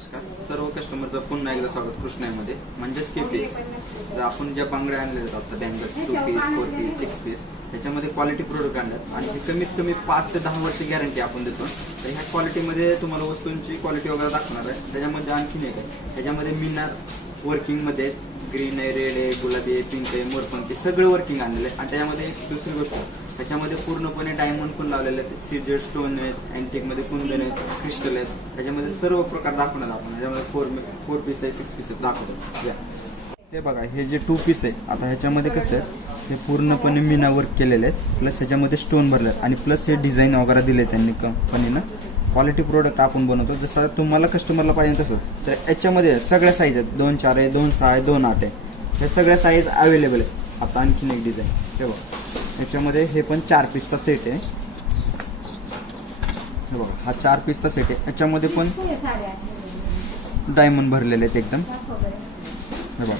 नमस्कार सर्व कस्टमरचं पुन्हा एकदा स्वागत कृष्णामध्ये म्हणजेच केपीस. जर आपण ज्या बांगड्या आणलेल्या आहेत आता बँगल्स 2 पीस 4 पीस 6 पीस त्याच्यामध्ये क्वालिटी प्रोडक्ट आणल्यात आणि हे कमीत कमी 5 ते 10 वर्ष गॅरंटी आपण देतो. तर ह्या क्वालिटीमध्ये तुम्हाला वस्तूंची क्वालिटी वगैरे दाखवणार आहे. त्याच्यामध्ये आणखीन एक आहे, त्याच्यामध्ये मिनार वर्किंगमध्ये ग्रीन आहे, रेड आहे, गुलाबी आहे, पिंक आहे, मोरपंखी सगळं वर्किंग आणलेलं आहे. आणि त्याच्यामध्ये एक दुसरी गोष्ट त्याच्यामध्ये पूर्णपणे डायमंड पण लावलेले आहेत, सीजेड स्टोन आहेत, अँटिकमध्ये कुंदन आहेत, क्रिस्टल आहेत. त्याच्यामध्ये सर्व प्रकार दाखवणार आपण. त्याच्यामध्ये 4 पीस आहे, 6 पीस दाखवतो. या हे बघा, हे जे 2 पीस आहे आता ह्याच्यामध्ये कसं आहे, हे पूर्णपणे मीना वर्क केलेले आहेत, प्लस ह्याच्यामध्ये स्टोन भरले आहेत आणि प्लस हे डिझाईन वगैरे दिले त्यांनी कंपनीनं. क्वालिटी प्रोडक्ट आपण बनवतो जसं तुम्हाला कस्टमरला पाहिजे तसं. तर याच्यामध्ये सगळ्या साईज आहेत, 2 4 आहे, 2 6 आहे, 2 8 आहे. हे सगळ्या साईज अवेलेबल आहे. आता आणखीन एक डिझाईन हे बघा, याच्यामध्ये हे पण 4 पीसचा सेट आहे. हे बघा, हा 4 पीसचा सेट आहे. याच्यामध्ये पण डायमंड भरलेले आहेत एकदम. हे बघा,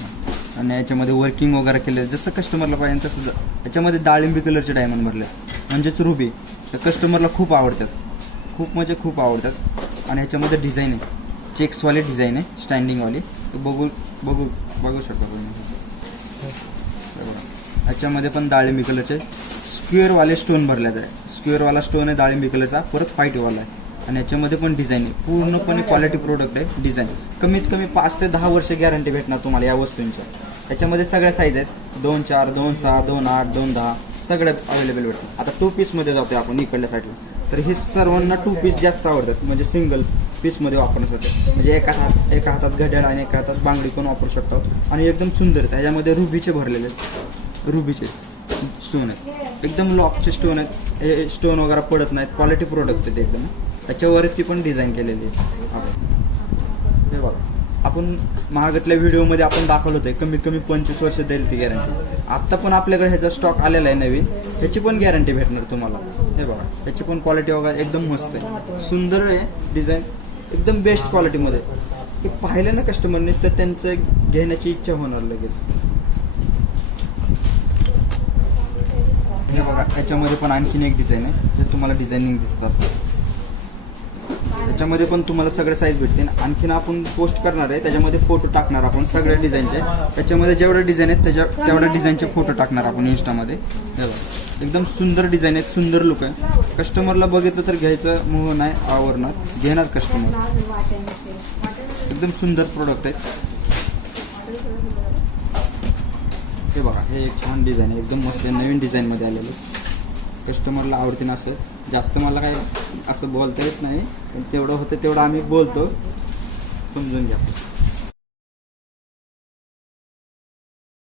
आणि याच्यामध्ये वर्किंग वगैरे केलं जसं कस्टमरला पाहिजे तसं. याच्यामध्ये डाळिंबी कलरचे डायमंड भरले म्हणजेच रुबी. तर कस्टमरला खूप आवडतात, खूप म्हणजे खूप आवडतात. आणि ह्याच्यामध्ये डिझाईन आहे, चेक्सवाली डिझाईन आहे, स्टँडिंगवाली. बघू शकता तुम्ही. ह्याच्यामध्ये पण डाळिंबी कलरचे स्क्वेअरवाले स्टोन भरलेत आहे. स्क्वेअरवाला स्टोन आहे डाळिंबी कलरचा, परत व्हाईटवाला आहे. आणि याच्यामध्ये पण डिझाईन आहे, पूर्णपणे क्वालिटी प्रोडक्ट आहे. डिझाईन कमीत कमी 5 ते 10 वर्ष गॅरंटी भेटणार तुम्हाला या वस्तूंच्या. याच्यामध्ये सगळ्या साईज आहेत, 2 4 2 6 2 8 2 10 सगळे अवेलेबल भेटतात. आता 2 पीसमध्ये जातो आपण इकडल्या साईडला. तर हे सर्वांना 2 पीस जास्त आवडतात, म्हणजे सिंगल पीसमध्ये वापरण्यासाठी. म्हणजे एका हातात घड्याळ आणि एका हातात बांगडी पण वापरू शकतो. आणि एकदम सुंदर आहेत. ह्याच्यामध्ये रुबीचे भरलेले आहेत, रुबीचे स्टोन आहेत, एकदम लॉकचे स्टोन आहेत. हे स्टोन वगैरे पडत नाहीत, क्वालिटी प्रोडक्ट आहेत एकदम. त्याच्यावरती पण डिझाईन केलेली आहे. हे बघा, आपण महागातल्या व्हिडिओमध्ये आपण दाखवलं होतं कमीत कमी 25 वर्ष देईल ती गॅरंटी. आत्ता पण आपल्याकडे ह्याचा स्टॉक आलेला आहे नवीन, ह्याची पण गॅरंटी भेटणार तुम्हाला. हे बघा, ह्याची पण क्वालिटी वगैरे एकदम मस्त आहे, सुंदर आहे, डिझाईन एकदम बेस्ट क्वालिटीमध्ये. ते पाहिलं ना कस्टमरने तर त्यांचं घेण्याची इच्छा होणार लगेच. हे बघा, याच्यामध्ये पण आणखीन एक डिझाईन आहे, ते तुम्हाला डिझायनिंग दिसत असतं. त्याच्यामध्ये पण तुम्हाला सगळे साईज भेटतील. आणखीन आपण पोस्ट करणार आहे, त्याच्यामध्ये फोटो टाकणार आपण सगळ्या डिझाईनचे. त्याच्यामध्ये जेवढे डिझाईन आहेत तेवढ्या डिझाईनचे फोटो टाकणार आपण इंस्टामध्ये. हे बघा, एकदम सुंदर डिझाईन आहेत, सुंदर लुक आहे. कस्टमरला बघितलं तर घ्यायचं मोह नाही, आवडणार, घेणार कस्टमर. एकदम सुंदर प्रोडक्ट आहेत. हे बघा, हे एक छान डिझाईन आहे, एकदम मस्त आहे, नवीन डिझाईनमध्ये आलेलं. कस्टमरला आवडते ना. असं जास्त मला काय असं बोलता येत नाही, पण जेवढं होतं तेवढं आम्ही बोलतो, समजून घ्या.